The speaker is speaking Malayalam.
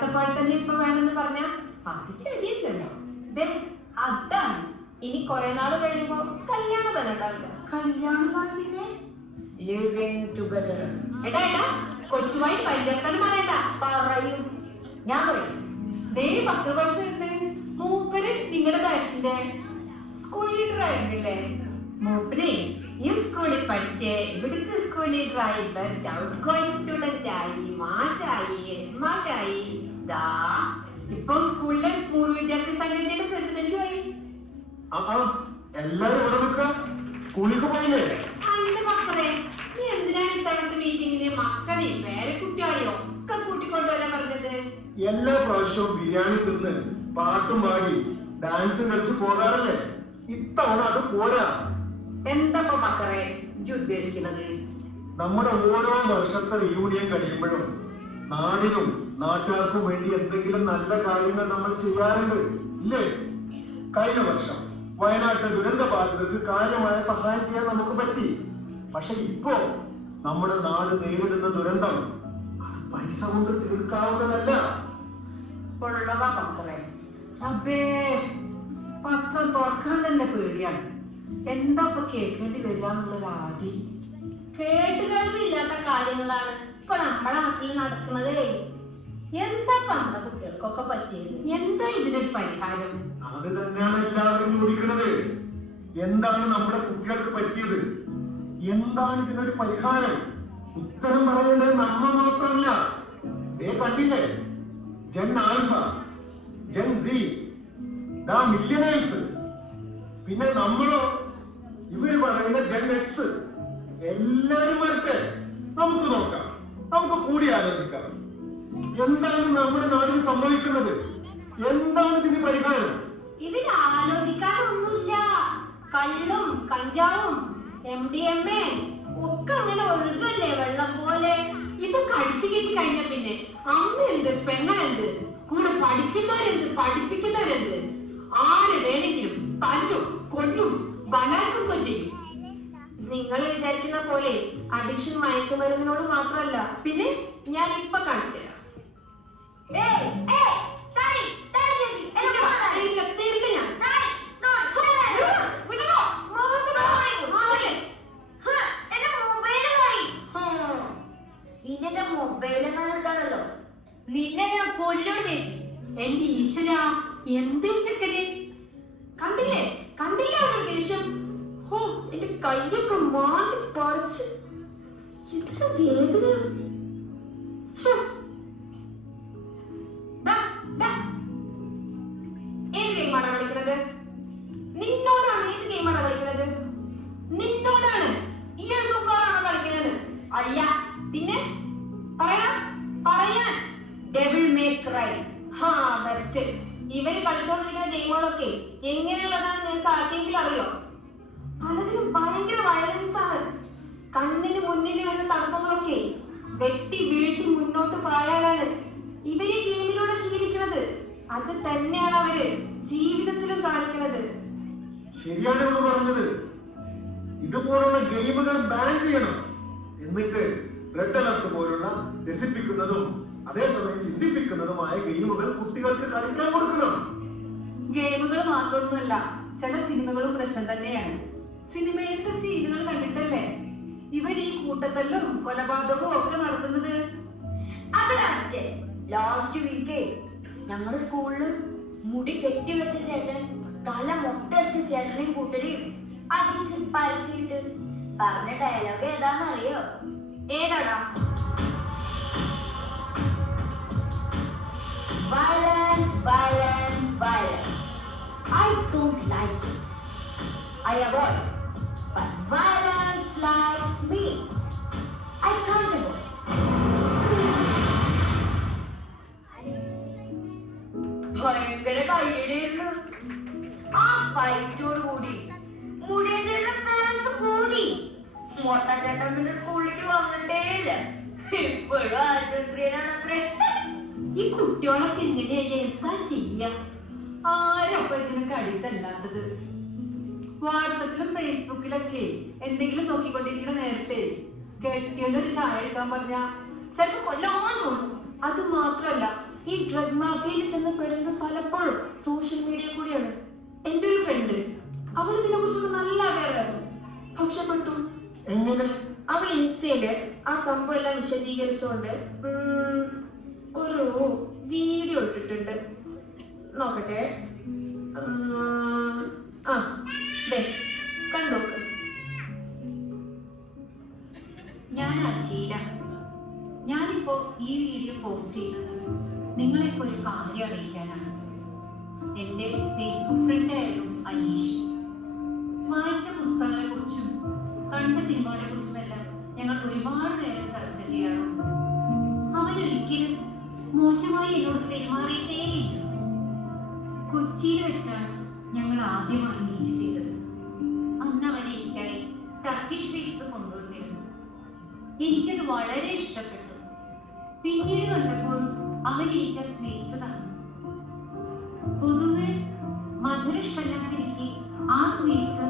പോലെ തന്നെ ഇപ്പൊ വേണമെന്ന് പറഞ്ഞാൽ അത് ശരിയല്ലല്ലോ. അതാണ്. ഇനി കുറെ നാൾ കഴിയുമ്പോ കല്യാണ ഉണ്ടാവില്ല കല്യാണം പറഞ്ഞേ ലിവിങ് ടുഗദർ എടാ എടാ കൊച്ചുമായി പരിചയപ്പെടാൻ പറയണ്ട പറയും. ഞാൻ പറയും. ദേ ഉണ്ട്. മൂപ്പര് നിങ്ങളുടെ ബാച്ചിന്റെ സ്കൂൾ ലീഡർ ആയിരുന്നില്ലേ? മൂപ്പരെ ഈ സ്കൂളിൽ പഠിച്ച് ഇവിടുത്തെ സ്കൂളിൽ ബെസ്റ്റ് ഔട്ട് ഗോയിങ് സ്റ്റുഡന്റ് ആയി മാഷായി ഹെഡ് മാഷായി. ദാ ഇപ്പൊ സ്കൂളിലെ പൂർവ വിദ്യാർത്ഥി സംഘടനയുടെ പ്രസിഡന്റും ആയി. എല്ലാരും ഇവിടെ നിൽക്ക സ്കൂളിലേക്ക് പോയില്ലേ? അല്ല മക്കളെ നീ എന്തിനാണ് ഇത്തവണത്തെ മീറ്റിംഗിന് മക്കളെയും പേരക്കുട്ടികളെയും ഒക്കെ കൂട്ടിക്കൊണ്ടുവരാൻ പറഞ്ഞത്? എല്ലാ പ്രാവശ്യവും ബിരിയാണി തിന്ന് പാട്ടും പാടി ഡാൻസും കളിച്ച് പോകാറല്ലേ? ഇത്തവണ അത് പോരാ. എന്താ മക്കളെ? ഇജ്ജ് ഉദ്ദേശിക്കുന്നത്? നമ്മുടെ ഓരോ വർഷത്തെ റിയൂണിയൻ കഴിയുമ്പോഴും നാടിനും നാട്ടുകാർക്കും വേണ്ടി എന്തെങ്കിലും നല്ല കാര്യങ്ങൾ നമ്മൾ ചെയ്യാറുണ്ട്. ഇല്ലേ? കഴിഞ്ഞ വർഷം വയനാട്ടിലെ ദുരന്ത ബാധിതർക്ക് കാര്യമായ സഹായം ചെയ്യാൻ നമുക്ക് പറ്റി. പക്ഷെ ഇപ്പോ നമ്മുടെ നാട് നേരിടുന്ന ദുരന്തം പൈസ കൊണ്ട് തീർക്കാവുന്നതല്ല. പത്രം തുറക്കാൻ തന്നെ പേടിയാണ്. എന്താ ഇപ്പൊ കേൾക്കേണ്ടി വരിക എന്നുള്ളത് ആദ്യം കേട്ടുകേൾവില്ലാത്ത കാര്യങ്ങളാണ് ഇപ്പൊ നമ്മുടെ നാട്ടിൽ നടക്കുന്നത്. എന്താ ഇപ്പൊ നമ്മുടെ കുട്ടികൾക്കൊക്കെ പറ്റിയത്? എന്താ ഇതിനൊരു പരിഹാരം? അത് തന്നെയാണ് എല്ലാവരും ചോദിക്കുന്നത് എന്താണ് നമ്മുടെ കുട്ടികൾക്ക് പറ്റിയത്? എന്താണ് ഇതിനൊരു പരിഹാരം? ഉത്തരം പറയേണ്ടത് നമ്മ മാത്രമല്ല. ദേ കണ്ടില്ലേ? Gen alpha gen Z the millionaires. പിന്നെ നമ്മളോ ഇവർ പറയുന്ന ജൻ എക്സ് എല്ലാരും വരട്ടെ. നമുക്ക് നോക്കാം. നമുക്ക് കൂടി ആലോചിക്കാം. എന്താണ് നമ്മുടെ നാടിന് സംഭവിക്കുന്നത് എന്താണ് ഇതിന് പരിഹാരം? ഇതിൽ ആലോചിക്കാനൊന്നുമില്ല. കള്ളും കഞ്ചാവും എം ഡി എം എ ഒക്കെ അങ്ങനെ ഒഴുകല്ലേ വെള്ളം പോലെ? ഇതൊക്കെ അടിച്ചു കയറ്റി കഴിഞ്ഞ പിന്നെ അമ്മയുണ്ട് എന്ത് കൂടെ പഠിക്കുന്നവരുണ്ട് പഠിപ്പിക്കുന്നവരുണ്ട്. ആര് വേണമെങ്കിലും തല്ലും കൊല്ലും ബലാത്സംഗം ചെയ്യും. നിങ്ങൾ വിചാരിക്കുന്ന പോലെ അഡിക്ഷൻ മയക്കുമരുന്നിനോട് മാത്രമല്ല പിന്നെ ഞാൻ ഇപ്പൊ കാണിച്ചു തരാം. മൊബൈൽ നിന്നെ ഞാൻ കൊല്ലും എന്റെ ഈശ്വര എന്തേ ചെക്കന്? കണ്ടില്ലേ? കണ്ടില്ലേ അവരുടെ ദേഷ്യം? ഹോ എന്റെ കയ്യൊക്കെ മാറ്റി പറിച്ച്. എത്ര വേദന. ഏത് പിന്നെ? പറയാ ഹാ ഇവർ കളിച്ചോണ്ടിരിക്കുന്ന ഗെയിമുകളൊക്കെ എങ്ങനെയുള്ളതാണ് നിങ്ങൾക്ക് ആർക്കെങ്കിലും അറിയോ? പലതിലും ഭയങ്കര വയലൻസ് ആണ്. കണ്ണിന് മുന്നിൽ വരുന്ന തടസ്സങ്ങളൊക്കെ വെട്ടി വീഴ്ത്തി മുന്നോട്ട് പാഴാകാണ് ഇവർ ഗെയിമിലൂടെ ശീലിക്കുന്നത്. അത് തന്നെയാണ് അവർ ജീവിതത്തിലും കാണിക്കുന്നത്. ശരിയാണ് പറഞ്ഞത്. ഇതുപോലുള്ള ഗെയിമുകൾ ബാൻ ചെയ്യണം. എന്നിട്ട് റെഡ് അലർട്ട് പോലുള്ള രസിപ്പിക്കുന്നതും അതേസമയം ചിന്തിപ്പിക്കുന്നതുമായ ഗെയിമുകൾ കുട്ടികൾക്ക് കളിക്കാൻ കൊടുക്കണം ഗെയിമുകൾ മാത്രമൊന്നുമല്ല ചില സിനിമകളും പ്രശ്നം തന്നെയാണ്. സിനിമയിലത്തെ സീനുകൾ കണ്ടിട്ടല്ലേ? ഇവർ ഈ കൂട്ടത്തല്ലും കൊലപാതകവും ഒക്കെ നടത്തുന്നത്. ലാസ്റ്റ് വീക്ക് ഞങ്ങളുടെ സ്കൂളിൽ മുടി കെട്ടി വെച്ച ചേട്ടൻ തല മൊട്ടടിച്ച ചേട്ടനെയും കൂട്ടരെയും അടിച്ച് പരത്തിയിട്ട് പറഞ്ഞ ഡയലോഗ് ഏതാണെന്നറിയോ? ഏതാടാ violence violence violence I don't like it I avoid but violence likes me I can't avoid ഭയങ്കര കയ്യടിയായിരുന്നു. ആ ഫൈറ്റോട് കൂടി മുടിയന്റെ ഫാൻസ് കൂടി മൊട്ടച്ചേട്ടൻ പിന്നെ സ്കൂളിലേക്ക് വന്നിട്ടേ ഇല്ല. ഇപ്പോഴും ആശുപത്രിയിലാണ് അത്രേ. ഈ കുട്ടികളൊക്കെ എങ്ങനെയാ? എന്താ ചെയ്യാ? ആരപ്പ ഇതിന് അടിത്തല്ലാത്തത് വാട്സപ്പിലും ഫേസ്ബുക്കിലൊക്കെ എന്തെങ്കിലും നോക്കിക്കൊണ്ടിരിക്കുന്ന നേരത്തെ കെട്ടിയൊരു ചായ എടുക്കാൻ പറഞ്ഞ ചിലപ്പോ കൊല്ലാൻ തോന്നും. അത് മാത്രല്ല ഈ ഡ്രഗ് മാഫിയയിൽ ചെന്ന് പെടുന്നത് പലപ്പോഴും സോഷ്യൽ മീഡിയ കൂടിയാണ്. എന്റെ ഒരു ഫ്രണ്ട് അവൾ ഇതിനെ കുറിച്ചൊക്കെ നല്ല അവയറായിരുന്നു പക്ഷെ എങ്ങനെ അവൾ ഇൻസ്റ്റയിൽ ആ സംഭവം എല്ലാം വിശദീകരിച്ചുകൊണ്ട് ഒരു വീഡിയോ ഇട്ടിട്ടുണ്ട്. നോക്കട്ടെ. ആ ദേ കണ്ടോക്ക് ഞാൻ അഖീല ഞാനിപ്പോ ഈ വീഡിയോ പോസ്റ്റ് ചെയ്യുന്നത് നിങ്ങളിപ്പോ ഒരു കാര്യം അറിയിക്കാനാണ്. എന്റെ ഫേസ്ബുക്ക് ഫ്രണ്ട് ആയിരുന്നു അനീഷ്. വായിച്ച പുസ്തകങ്ങളെ കുറിച്ചും കണ്ട സിനിമകളെ കുറിച്ചുമെല്ലാം ഞങ്ങൾ ഒരുപാട് നേരം ചർച്ച ചെയ്യാറുണ്ട്. അവരൊരിക്കലും മോശമായി എന്നോട് പെരുമാറിയിട്ടേയില്ല കൊച്ചിയിൽ വെച്ചാണ് ഞങ്ങൾ ആദ്യമായി മീറ്റ് ചെയ്തത് അന്ന് അവൻ എനിക്കായി ടർക്കിഷ് ഫീസ് കൊണ്ടുവന്നിരുന്നു. എനിക്കത് വളരെ ഇഷ്ടപ്പെട്ടു. പിന്നീട് കണ്ടപ്പോൾ അവൻ എനിക്ക് ആ സ്വീറ്റ്സ് തന്നു. പൊതുവെ മധുരം ഇഷ്ടമില്ലാത്ത എനിക്ക് ആ സ്വീറ്റ്സ്